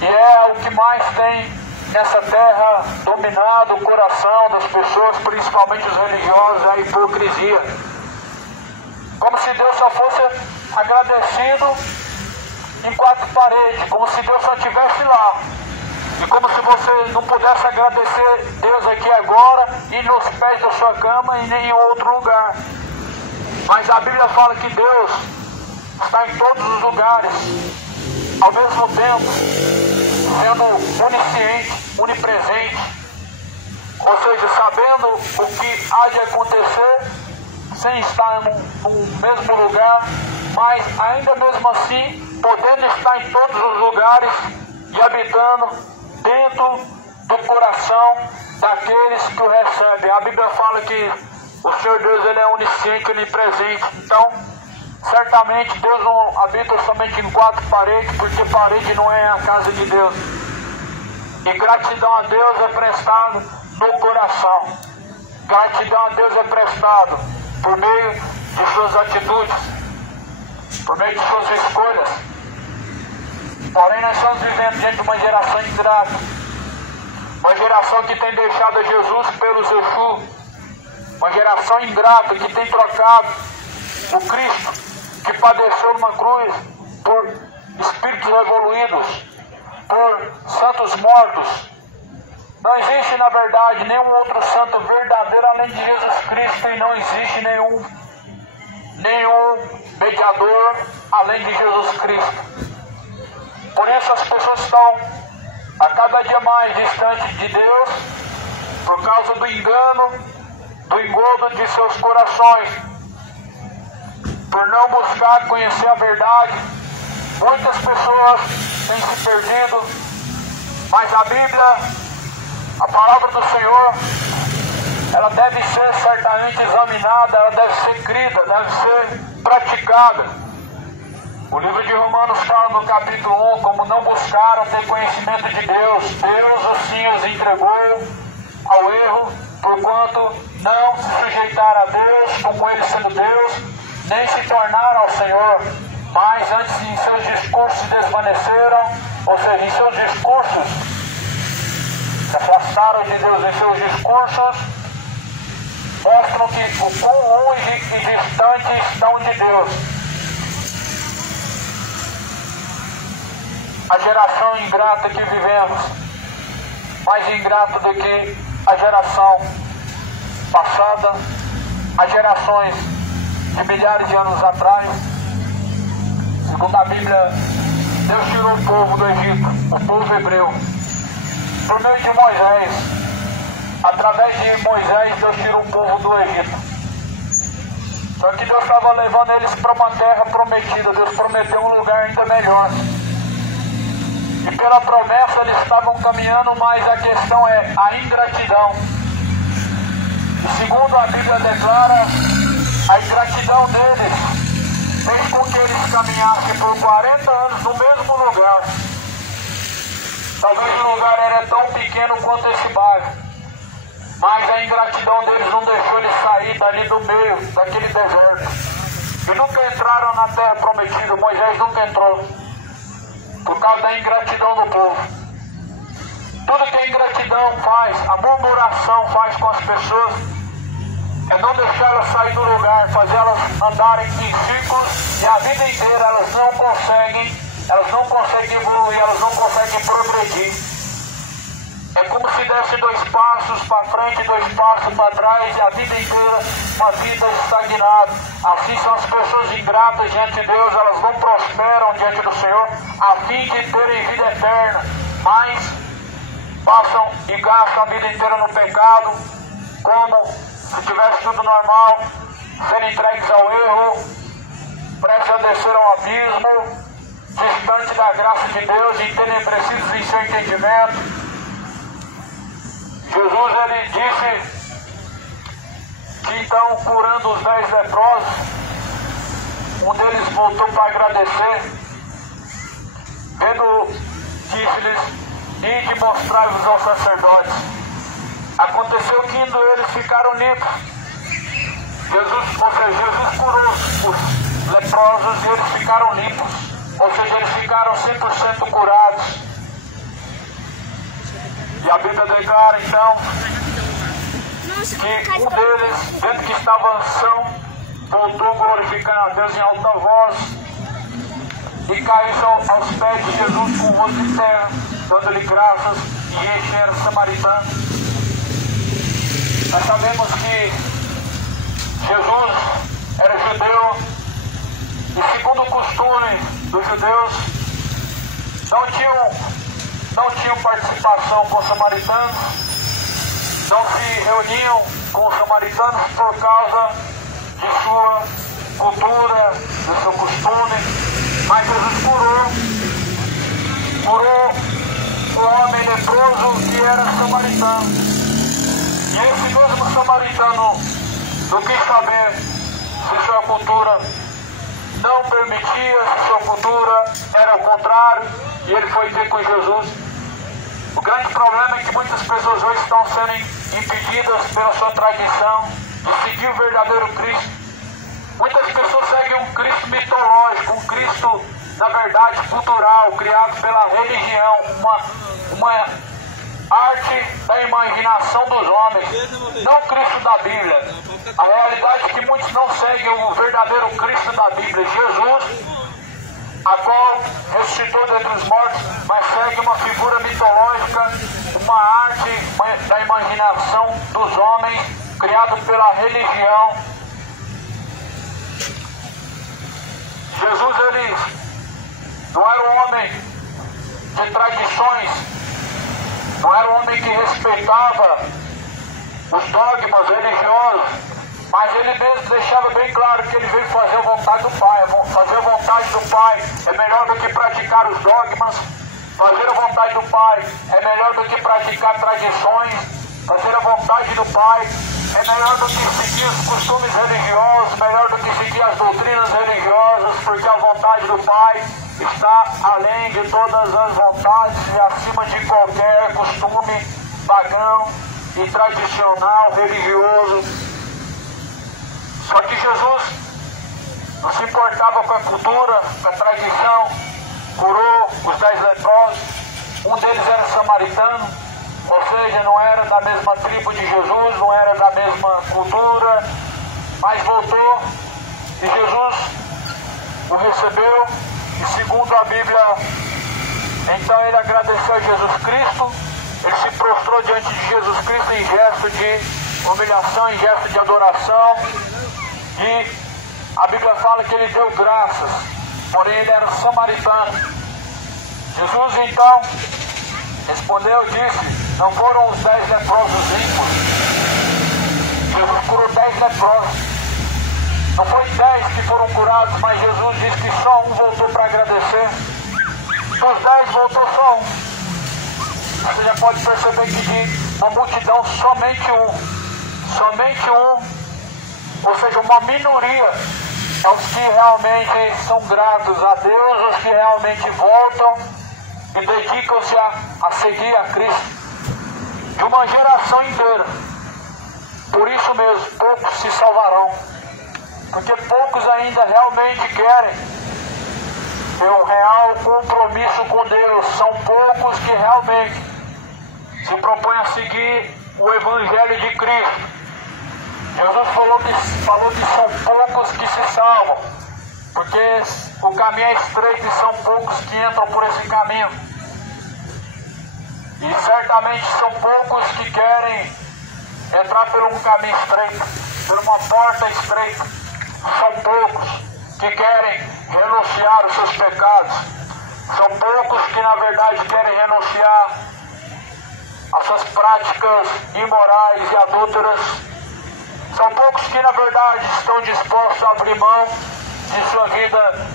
E é o que mais tem nessa terra dominado o coração das pessoas, principalmente os religiosos, é a hipocrisia. Como se Deus só fosse agradecido em quatro paredes, como se Deus só estivesse lá. E como se você não pudesse agradecer Deus aqui agora, e nos pés da sua cama e nem em outro lugar. Mas a Bíblia fala que Deus está em todos os lugares, ao mesmo tempo, sendo onisciente, onipresente, ou seja, sabendo o que há de acontecer, sem estar no mesmo lugar, mas ainda mesmo assim, podendo estar em todos os lugares e habitando dentro do coração daqueles que o recebem. A Bíblia fala que o Senhor Deus ele é onisciente, onipresente. Então, certamente Deus não habita somente em quatro paredes, porque parede não é a casa de Deus. E gratidão a Deus é prestado no coração. Gratidão a Deus é prestado por meio de suas atitudes, por meio de suas escolhas. Porém, nós estamos vivendo diante de uma geração ingrata, uma geração que tem deixado a Jesus pelo Exu, uma geração ingrata que tem trocado o Cristo que padeceu numa cruz por espíritos evoluídos, por santos mortos. Não existe, na verdade, nenhum outro santo verdadeiro além de Jesus Cristo, e não existe nenhum mediador além de Jesus Cristo. Por isso as pessoas estão a cada dia mais distantes de Deus, por causa do engano, do engodo de seus corações, por não buscar conhecer a verdade. Muitas pessoas têm se perdido, mas a Bíblia, a palavra do Senhor, ela deve ser certamente examinada, ela deve ser crida, deve ser praticada. O livro de Romanos fala no capítulo 1, como não buscaram ter conhecimento de Deus, Deus assim os entregou ao erro, porquanto não se sujeitaram a Deus, como ele sendo Deus, nem se tornaram ao Senhor, mas antes em seus discursos se desvaneceram, ou seja, em seus discursos se afastaram de Deus. Em seus discursos mostram que o quão longe e distante estão de Deus. A geração ingrata que vivemos, mais ingrata do que a geração passada, as gerações de milhares de anos atrás. Segundo a Bíblia, Deus tirou o povo do Egito, o povo hebreu, por meio de Moisés. Através de Moisés, Deus tirou o povo do Egito. Só que Deus estava levando eles para uma terra prometida. Deus prometeu um lugar ainda melhor. E pela promessa eles estavam caminhando, mas a questão é a ingratidão. E segundo a Bíblia declara, a ingratidão deles fez com que eles caminhassem por 40 anos no mesmo lugar. Talvez o lugar era tão pequeno quanto esse bairro, mas a ingratidão deles não deixou eles sair dali do meio daquele deserto. E nunca entraram na terra prometida. Moisés nunca entrou, por causa da ingratidão do povo. Tudo que a ingratidão faz, a murmuração faz com as pessoas, é não deixar elas sair do lugar, fazer elas andarem em círculos, e a vida inteira elas não conseguem evoluir, elas não conseguem progredir. É como se desse 2 passos para frente, 2 passos para trás, e a vida inteira uma vida estagnada. Assim são as pessoas ingratas diante de Deus, elas não prosperam diante do Senhor, a fim de terem vida eterna, mas passam e gastam a vida inteira no pecado, como se tivesse tudo normal, sendo entregues ao erro, prestes a descer ao abismo, distante da graça de Deus, e entenebrecidos em seu entendimento. Jesus, ele disse que então, curando os 10 leprosos, um deles voltou para agradecer, disse-lhes: ide mostrai-vos aos sacerdotes. Aconteceu que indo eles ficaram limpos. Jesus curou os leprosos e eles ficaram limpos, ou seja, eles ficaram 100% curados. E a Bíblia declara então que um deles, vendo que estava são, voltou glorificando a Deus em alta voz e caiu aos pés de Jesus com o rosto em terra, dando-lhe graças, e este era samaritano. Nós sabemos que Jesus era judeu e, segundo o costume dos judeus, não tinham participação com os samaritanos, não se reuniam com os samaritanos por causa de sua cultura, do seu costume, mas Jesus curou o homem leproso que era samaritano. E esse mesmo samaritano não quis saber se sua cultura não permitia, se sua cultura era o contrário, e ele foi ter com Jesus. O grande problema é que muitas pessoas hoje estão sendo impedidas pela sua tradição de seguir o verdadeiro Cristo. Muitas pessoas seguem um Cristo mitológico, um Cristo, na verdade, cultural, criado pela religião, uma arte da imaginação dos homens, não o Cristo da Bíblia. A realidade é que muitos não seguem o verdadeiro Cristo da Bíblia, Jesus, a qual ressuscitou dentre os mortos, mas segue uma figura mitológica, uma arte da imaginação dos homens, criado pela religião. Jesus, ele não era um homem de tradições, não era um homem que respeitava os dogmas religiosos, mas ele mesmo deixava bem claro que ele veio fazer a vontade do Pai. Fazer a vontade do Pai é melhor do que praticar os dogmas. Fazer a vontade do Pai é melhor do que praticar tradições. Fazer a vontade do Pai é melhor do que seguir os costumes religiosos, melhor do que seguir as doutrinas religiosas, porque a vontade do Pai está além de todas as vontades e acima de qualquer costume pagão e tradicional religioso. Só que Jesus não se importava com a cultura, com a tradição, curou os 10 leprosos, um deles era samaritano, ou seja, não era da mesma tribo de Jesus, não era da mesma cultura, mas voltou e Jesus o recebeu, e segundo a Bíblia, então ele agradeceu a Jesus Cristo, ele se prostrou diante de Jesus Cristo em gesto de humilhação, em gesto de adoração, e a Bíblia fala que ele deu graças, porém ele era samaritano. Jesus então respondeu e disse: não foram os 10 leprosos limpos? Jesus curou 10 leprosos. Não foi 10 que foram curados, mas Jesus disse que só um voltou para agradecer. Dos 10 voltou só um. Você já pode perceber que de uma multidão somente um, ou seja, uma minoria, é os que realmente são gratos a Deus, os que realmente voltam e dedicam-se a seguir a Cristo. De uma geração inteira, Por isso mesmo, poucos se salvarão. Porque poucos ainda realmente querem ter um real compromisso com Deus. São poucos que realmente se propõem a seguir o Evangelho de Cristo. Jesus falou que são poucos que se salvam, porque o caminho é estreito e são poucos que entram por esse caminho. E certamente são poucos que querem entrar por um caminho estreito, por uma porta estreita. São poucos que querem renunciar os seus pecados. São poucos que na verdade querem renunciar às suas práticas imorais e adúlteras. São poucos que na verdade estão dispostos a abrir mão de sua vida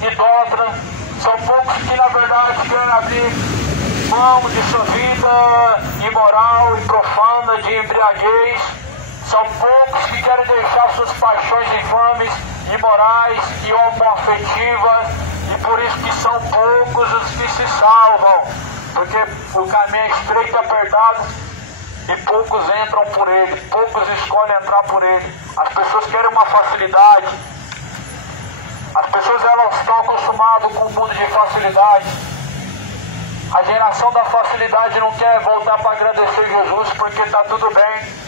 idólatra. São poucos que na verdade querem abrir mão de sua vida imoral e profana, de embriaguez. São poucos que querem deixar suas paixões infames, imorais e homoafetivas, e por isso que são poucos os que se salvam, porque o caminho é estreito e apertado e poucos entram por ele, poucos escolhem entrar por ele. As pessoas querem uma facilidade, as pessoas elas estão acostumadas com o mundo de facilidade. A geração da facilidade não quer voltar para agradecer Jesus porque está tudo bem.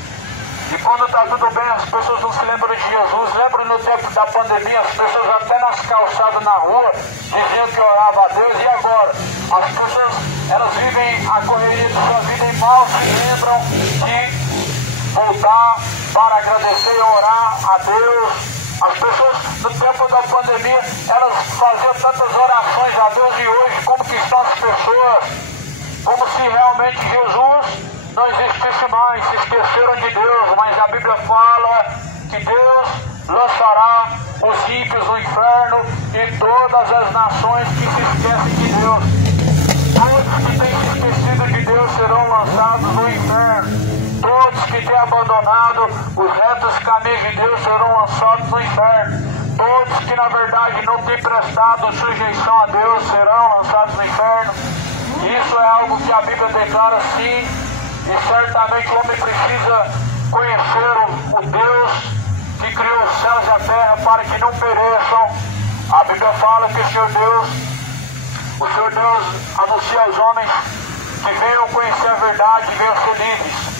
E quando está tudo bem, as pessoas não se lembram de Jesus. Lembra no tempo da pandemia, as pessoas até nas calçadas na rua diziam que orava a Deus. E agora? As pessoas, elas vivem a correria de sua vida e mal se lembram de voltar para agradecer e orar a Deus. As pessoas, no tempo da pandemia, elas faziam tantas orações a Deus, e hoje, como que estão as pessoas? Como se realmente Jesus não existisse mais, se esqueceram de Deus. Mas a Bíblia fala que Deus lançará os ímpios no inferno e todas as nações que se esquecem de Deus. Todos que têm se esquecido de Deus serão lançados no inferno. Todos que têm abandonado os retos caminhos de Deus serão lançados no inferno. Todos que na verdade não têm prestado sujeição a Deus serão lançados no inferno. Isso é algo que a Bíblia declara sim. E certamente o homem precisa conhecer o Deus que criou os céus e a terra para que não pereçam. A Bíblia fala que o Senhor Deus anuncia aos homens que venham conhecer a verdade e venham ser livres.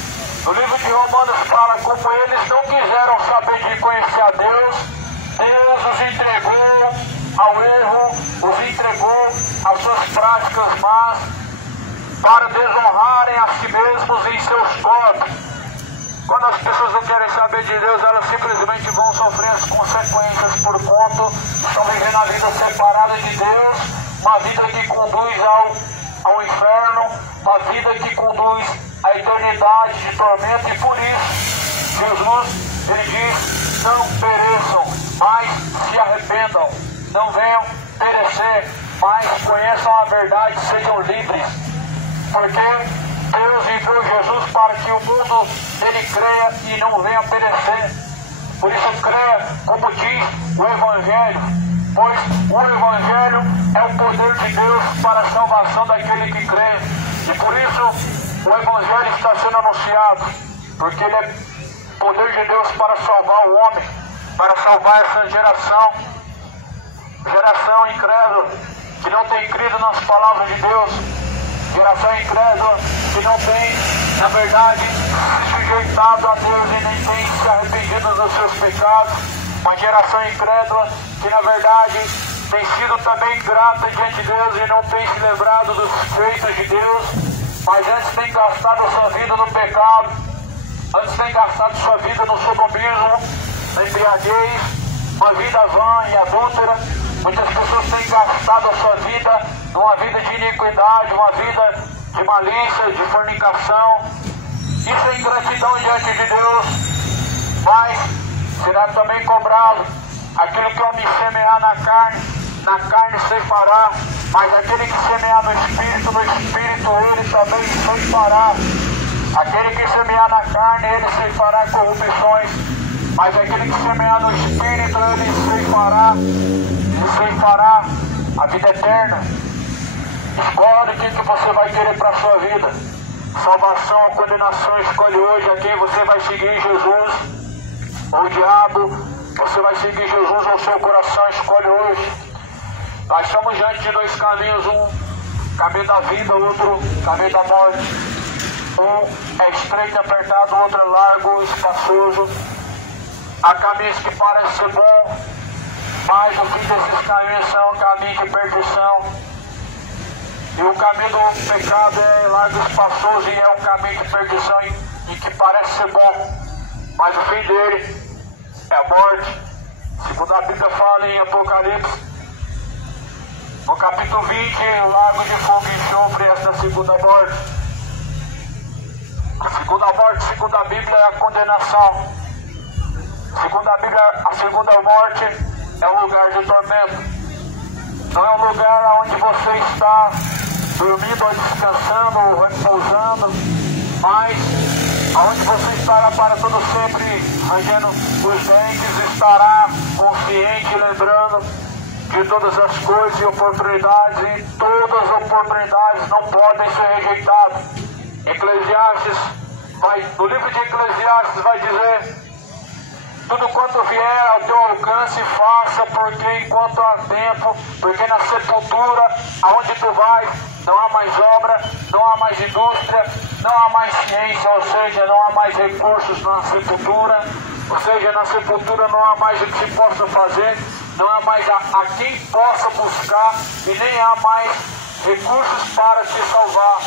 No livro de Romanos fala como eles não quiseram saber de conhecer a Deus, Deus os entregou ao erro, os entregou às suas práticas más, para desonrarem a si mesmos em seus corpos. Quando as pessoas não querem saber de Deus, elas simplesmente vão sofrer as consequências por conta, estão vivendo a vida separada de Deus, uma vida que conduz ao inferno, uma vida que conduz à eternidade de tormento. E por isso, Jesus, ele diz, não pereçam, mas se arrependam, não venham perecer, mas conheçam a verdade, sejam livres. Porque Deus enviou Jesus para que o mundo ele creia e não venha perecer. Por isso creia, como diz o Evangelho, pois o Evangelho é o poder de Deus para a salvação daquele que crê. E por isso o Evangelho está sendo anunciado, porque ele é poder de Deus para salvar o homem, para salvar essa geração incrédula, que não tem crido nas palavras de Deus. Geração incrédula que não tem, na verdade, se sujeitado a Deus e nem tem se arrependido dos seus pecados. Uma geração incrédula que, na verdade, tem sido também grata diante de Deus e não tem se lembrado dos feitos de Deus, mas antes tem gastado a sua vida no pecado, antes tem gastado sua vida no sodomismo, na embriaguez, uma vida vã e adúltera. Muitas pessoas têm gastado a sua vida numa vida de iniquidade, uma vida de malícia, de fornicação. Isso é ingratidão diante de Deus, mas será também cobrado. Aquilo que o homem semear na carne ceifará, mas aquele que semear no Espírito ele também ceifará. Aquele que semear na carne, ele ceifará corrupções, mas aquele que semear no Espírito, ele ceifará a vida eterna. Escolhe o que você vai querer para a sua vida. salvação ou condenação, escolhe hoje a quem você vai seguir, Jesus ou o diabo. Você vai seguir Jesus ou seu coração, escolhe hoje. Nós estamos diante de dois caminhos, um caminho da vida, outro caminho da morte. Um é estreito e apertado, o outro é largo e espaçoso. Há caminhos que parecem ser bons, mas o fim desses caminhos são um caminho de perdição. E o caminho do pecado é largo e espaçoso e é um caminho de perdição e que parece ser bom, mas o fim dele é a morte. Segundo a Bíblia fala em Apocalipse, no capítulo 20, lago de fogo e enxofre, esta é a segunda morte. A segunda morte, segundo a Bíblia, é a condenação. Segundo a Bíblia, a segunda morte é um lugar de tormento. Não é um lugar onde você está dormindo ou descansando ou repousando, mas onde você estará para todo sempre rangendo os dentes, estará consciente, lembrando de todas as coisas e oportunidades, e todas as oportunidades não podem ser rejeitadas. Eclesiastes, no livro de Eclesiastes vai dizer: tudo quanto vier ao teu alcance, faça, porque enquanto há tempo, porque na sepultura, aonde tu vais, não há mais obra, não há mais indústria, não há mais ciência, ou seja, não há mais recursos na sepultura, ou seja, na sepultura não há mais o que se possa fazer, não há mais a quem possa buscar, e nem há mais recursos para te salvar.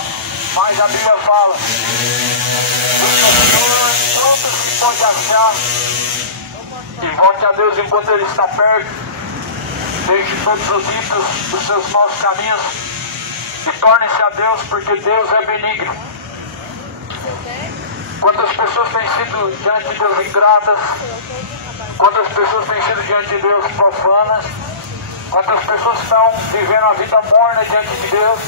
Mas a Bíblia fala: o Senhor pronto se pode achar. E volte a Deus enquanto Ele está perto. Deixe todos os ímpios dos seus maus caminhos e torne-se a Deus, porque Deus é benigno. Quantas pessoas têm sido diante de Deus ingratas? Quantas pessoas têm sido diante de Deus profanas? Quantas pessoas estão vivendo a vida morna diante de Deus?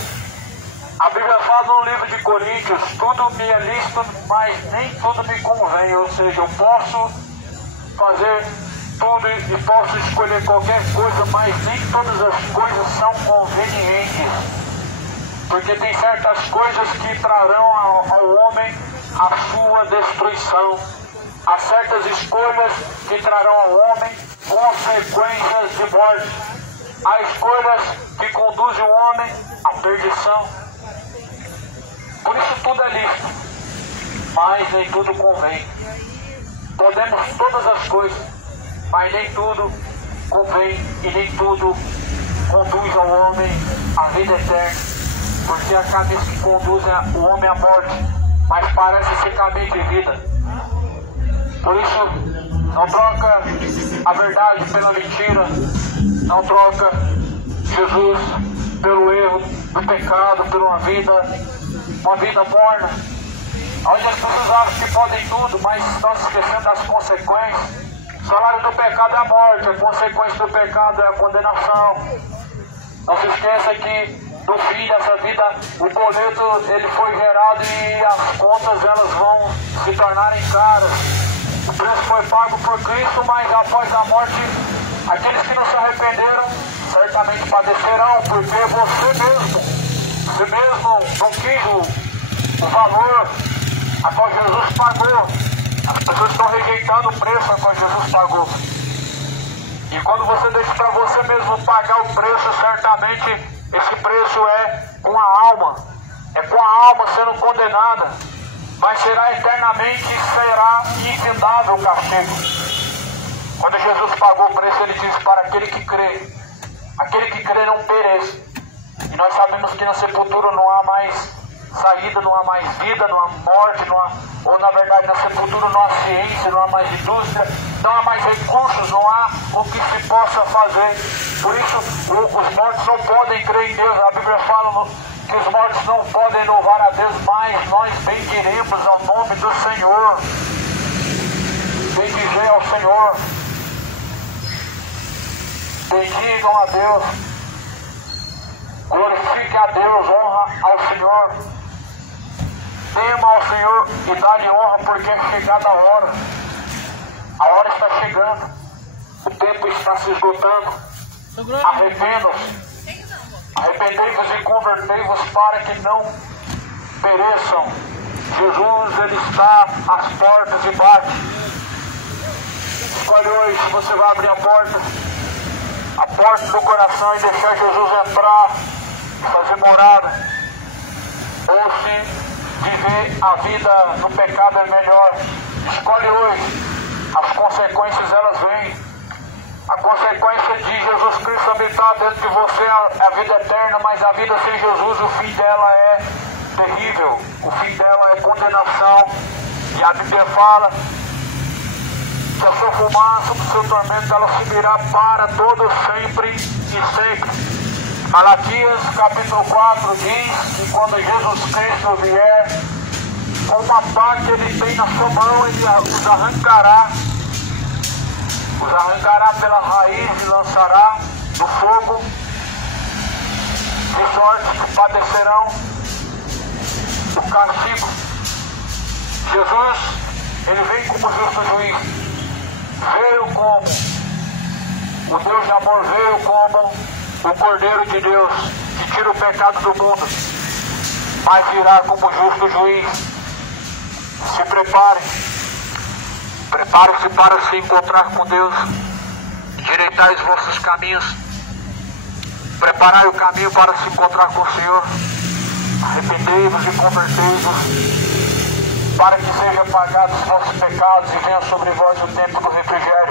A Bíblia fala no livro de Coríntios: tudo me é lícito, mas nem tudo me convém. Ou seja, eu posso fazer tudo e posso escolher qualquer coisa, mas nem todas as coisas são convenientes, porque tem certas coisas que trarão ao homem a sua destruição. Há certas escolhas que trarão ao homem consequências de morte. Há escolhas que conduzem o homem à perdição. Por isso tudo é lícito, mas nem tudo convém. Podemos todas as coisas, mas nem tudo convém e nem tudo conduz ao homem à vida eterna, porque há caminhos que conduzem o homem à morte, mas parece ser caminho de vida. Por isso, não troca a verdade pela mentira, não troca Jesus pelo erro, do pecado, por uma vida morna, onde as pessoas acham que podem tudo, mas estão se esquecendo das consequências. O salário do pecado é a morte, a consequência do pecado é a condenação. Não se esqueça que no fim dessa vida o boleto ele foi gerado e as contas elas vão se tornarem caras. O preço foi pago por Cristo, mas após a morte, aqueles que não se arrependeram certamente padecerão, porque você mesmo não quis o valor a qual Jesus pagou. As pessoas estão rejeitando o preço a qual Jesus pagou. E quando você deixa para você mesmo pagar o preço, certamente esse preço é com a alma. É com a alma sendo condenada. Mas será eternamente e será infindável o castigo. Quando Jesus pagou o preço, Ele disse para aquele que crê. Aquele que crê não pereça. E nós sabemos que na sepultura não há mais saída, não há mais vida, não há morte, ou na verdade na sepultura não há ciência, não há mais indústria, não há mais recursos, não há o que se possa fazer. Por isso os mortos não podem crer em Deus. A Bíblia fala que os mortos não podem louvar a Deus, mas nós bendiremos ao nome do Senhor. Bendizer ao Senhor. Bendigam a Deus. Glorifique a Deus, honra ao Senhor. Tema ao Senhor e dá-lhe honra, porque é chegada a hora. A hora está chegando. O tempo está se esgotando. Arrependam-se. Arrependei-vos e convertei-vos para que não pereçam. Jesus, Ele está às portas e bate. Escolhe hoje se você vai abrir a porta do coração e deixar Jesus entrar, fazer morada, ou se viver a vida no pecado é melhor. Escolhe hoje. As consequências, elas vêm. A consequência de Jesus Cristo habitar dentro de você é a vida eterna, mas a vida sem Jesus, o fim dela é terrível. O fim dela é condenação. E a Bíblia fala que a sua fumaça, o seu tormento, ela subirá para todo sempre e sempre. Malaquias capítulo 4 diz que quando Jesus Cristo vier, com uma pá que Ele tem na sua mão, Ele os arrancará pela raiz e lançará no fogo, de sorte que padecerão o castigo. Jesus, Ele vem como justo juiz, veio como o Deus de amor, veio como o Cordeiro de Deus, que tira o pecado do mundo, mas virá como justo juiz. Se prepare-se para se encontrar com Deus, endireitai os vossos caminhos, preparai o caminho para se encontrar com o Senhor, arrependei-vos e convertei-vos, para que sejam apagados os vossos pecados e venha sobre vós o tempo do refrigério.